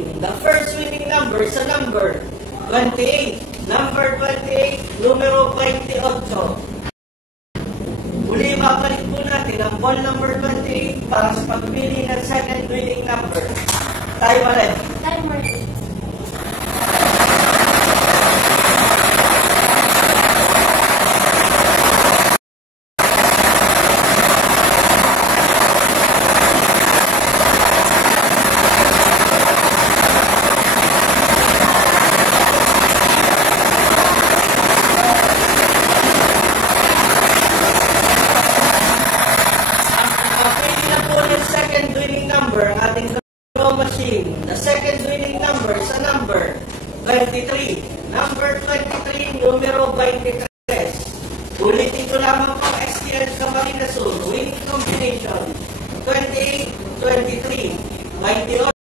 machine. The first winning number sa number 28. Number 28, numero 28. Muli, babalik po natin ang ball number 28 para sa pagpili ng second winning number. Tayo ulit. Timer. Second winning number ang ating draw machine. The second winning number sa number 23. Number 23, numero 23. Ulitin ko lamang po STL sa Marinasul. Winning combination 28, 23. 28.